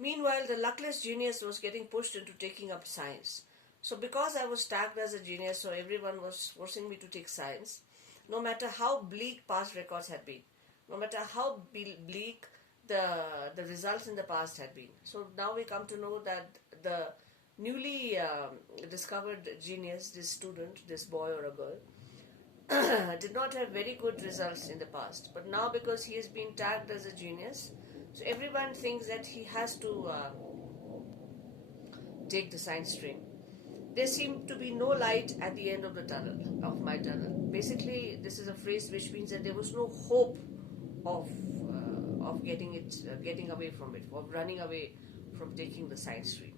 Meanwhile, the luckless genius was getting pushed into taking up science. So because I was tagged as a genius, so everyone was forcing me to take science, no matter how bleak past records had been, no matter how bleak the results in the past had been. So now we come to know that the newly discovered genius, this student, this boy or a girl, did not have very good results in the past. But now, because he has been tagged as a genius, so everyone thinks that he has to take the science stream. There seemed to be no light at the end of the tunnel, of my tunnel. Basically, this is a phrase which means that there was no hope of getting away from it, of running away from taking the science stream.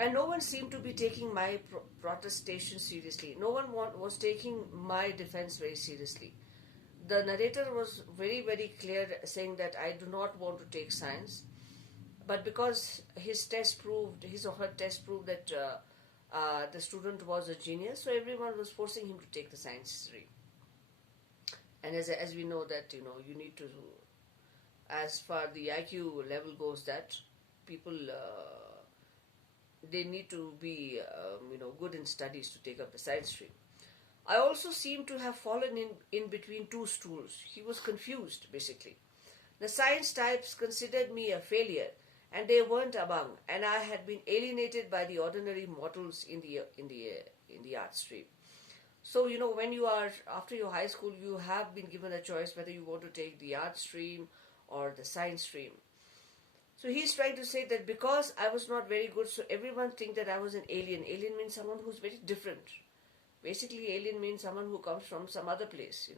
And no one seemed to be taking my protestation seriously. No one was taking my defense very seriously. The narrator was very, very clear, saying that I do not want to take science, but because his or her test proved that the student was a genius, so everyone was forcing him to take the science stream. And as we know that, you need to, as far the IQ level goes, that people they need to be good in studies to take up the science stream. I also seem to have fallen in between two stools. He was confused, basically. The science types considered me a failure, and they weren't among, and I had been alienated by the ordinary mortals in the art stream. So, when you are, after your high school, you have been given a choice whether you want to take the art stream or the science stream. So he's trying to say that because I was not very good, so everyone think that I was an alien. Alien means someone who's very different. Basically, alien means someone who comes from some other place,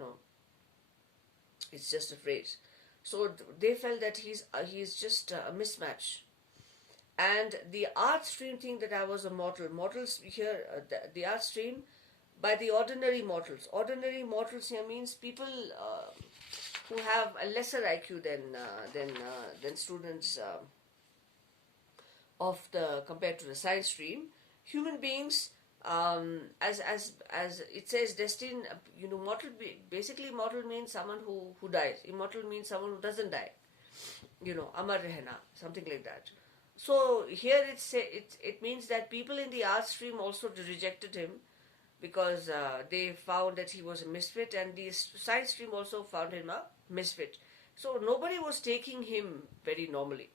It's just a phrase. So they felt that he's just a mismatch. And the art stream think that I was a mortal. Mortals here, the art stream, by the ordinary mortals. Ordinary mortals here means people who have a lesser IQ than students compared to the science stream. Human beings, as it says, destined. Mortal. Basically, mortal means someone who dies. Immortal means someone who doesn't die. Amar rehna, something like that. So here it means that people in the art stream also rejected him, because they found that he was a misfit, and the science stream also found him a misfit. So nobody was taking him very normally.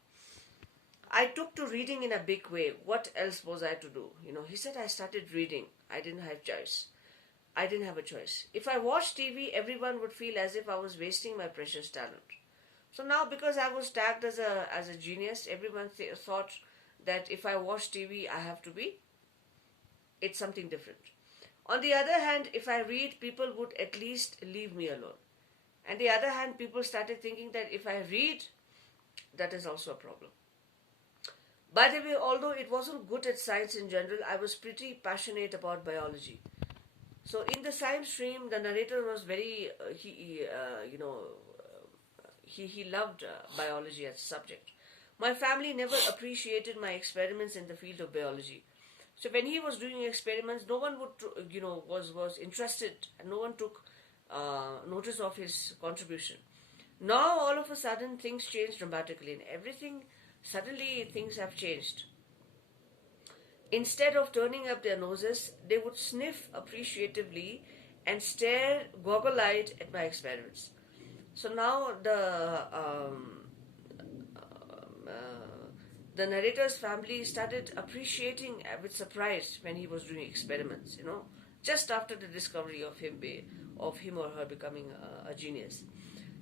I took to reading in a big way. What else was I to do? He said, I started reading. I didn't have a choice. If I watched TV, everyone would feel as if I was wasting my precious talent. So now, because I was tagged as a genius, everyone thought that if I watch TV, it's something different. On the other hand, if I read, people would at least leave me alone. And the other hand, people started thinking that if I read, that is also a problem. By the way, although it wasn't good at science in general, I was pretty passionate about biology. So in the science stream, the narrator was very, he loved biology as a subject. My family never appreciated my experiments in the field of biology. So when he was doing experiments, no one was interested, and no one took notice of his contribution. Now all of a sudden things changed dramatically, and suddenly things have changed. Instead of turning up their noses, they would sniff appreciatively and stare goggle-eyed at my experiments. So now the narrator's family started appreciating with surprise when he was doing experiments, just after the discovery of him or her becoming a genius.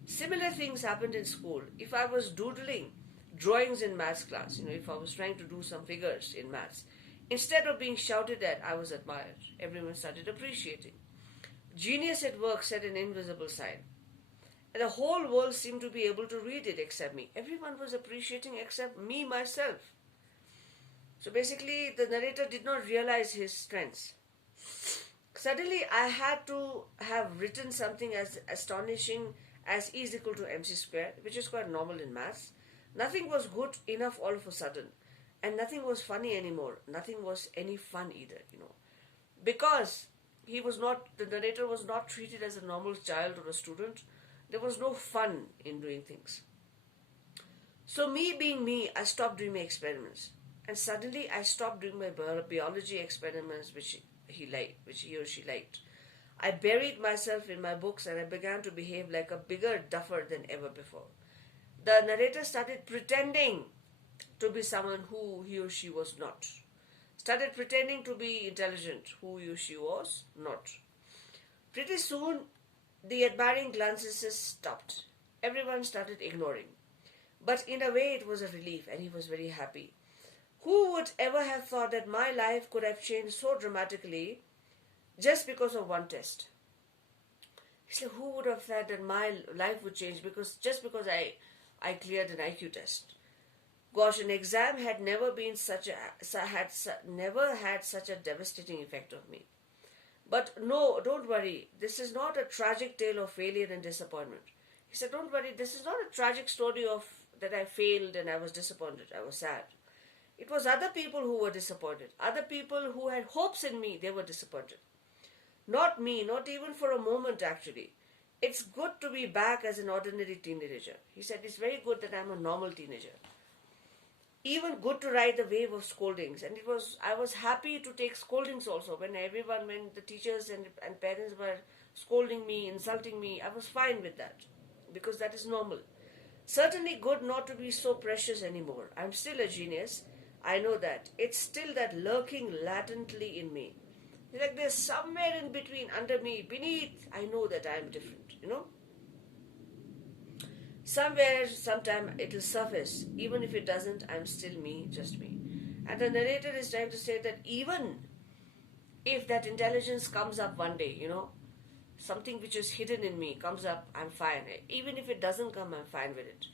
Similar things happened in school. If I was doodling drawings in maths class, if I was trying to do some figures in maths, instead of being shouted at, I was admired. Everyone started appreciating. Genius at work, said an invisible sign. And the whole world seemed to be able to read it except me. Everyone was appreciating except me, myself. So basically, the narrator did not realize his strengths. Suddenly, I had to have written something as astonishing as E is equal to mc squared, which is quite normal in maths. Nothing was good enough all of a sudden. And nothing was funny anymore. Nothing was any fun either, Because the narrator was not treated as a normal child or a student. There was no fun in doing things. So me being me, I stopped doing my experiments. And suddenly I stopped doing my biology experiments which he or she liked. I buried myself in my books and I began to behave like a bigger duffer than ever before. The narrator started pretending to be someone who he or she was not. Started pretending to be intelligent, who he or she was not. Pretty soon, the admiring glances stopped. Everyone started ignoring. But in a way, it was a relief, and he was very happy. Who would ever have thought that my life could have changed so dramatically just because of one test? He said, who would have thought that my life would change because I cleared an IQ test? Gosh, an exam had never been never had such a devastating effect on me. But no, don't worry. This is not a tragic tale of failure and disappointment. He said, don't worry. This is not a tragic story of that I failed and I was disappointed. I was sad. It was other people who were disappointed. Other people who had hopes in me, they were disappointed. Not me, not even for a moment actually. It's good to be back as an ordinary teenager. He said, it's very good that I'm a normal teenager. Even good to ride the wave of scoldings. And I was happy to take scoldings also. When the teachers and parents were scolding me, insulting me, I was fine with that. Because that is normal. Certainly good not to be so precious anymore. I'm still a genius. I know that. It's still that lurking latently in me. It's like there's somewhere in between, under me, beneath, I know that I'm different, Somewhere, sometime it'll surface. Even if it doesn't, I'm still me, just me. And the narrator is trying to say that even if that intelligence comes up one day, something which is hidden in me comes up, I'm fine. Even if it doesn't come, I'm fine with it.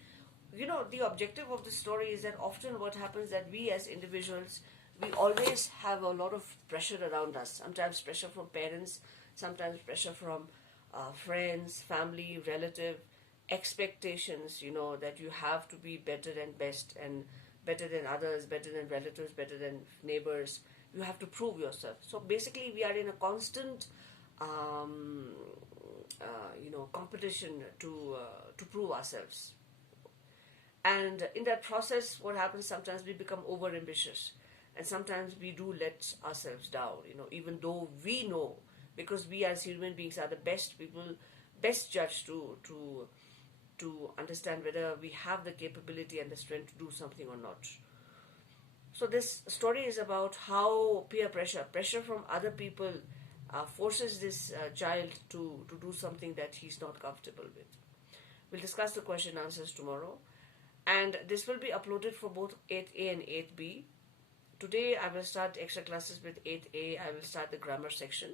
The objective of the story is that often what happens that we as individuals, we always have a lot of pressure around us. Sometimes pressure from parents, sometimes pressure from friends, family, relative, expectations, that you have to be better and best and better than others, better than relatives, better than neighbors. You have to prove yourself. So basically we are in a constant competition to prove ourselves. And in that process, what happens, sometimes we become over ambitious. And sometimes we do let ourselves down, even though we know, because we as human beings are the best people, best judged to understand whether we have the capability and the strength to do something or not. So this story is about how peer pressure from other people forces this child to do something that he's not comfortable with. We'll discuss the question answers tomorrow. And this will be uploaded for both 8A and 8B. Today I will start extra classes with 8A. I will start the grammar section.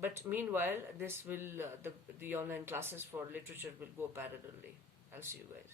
But meanwhile, this will the online classes for literature will go parallelly. I'll see you guys.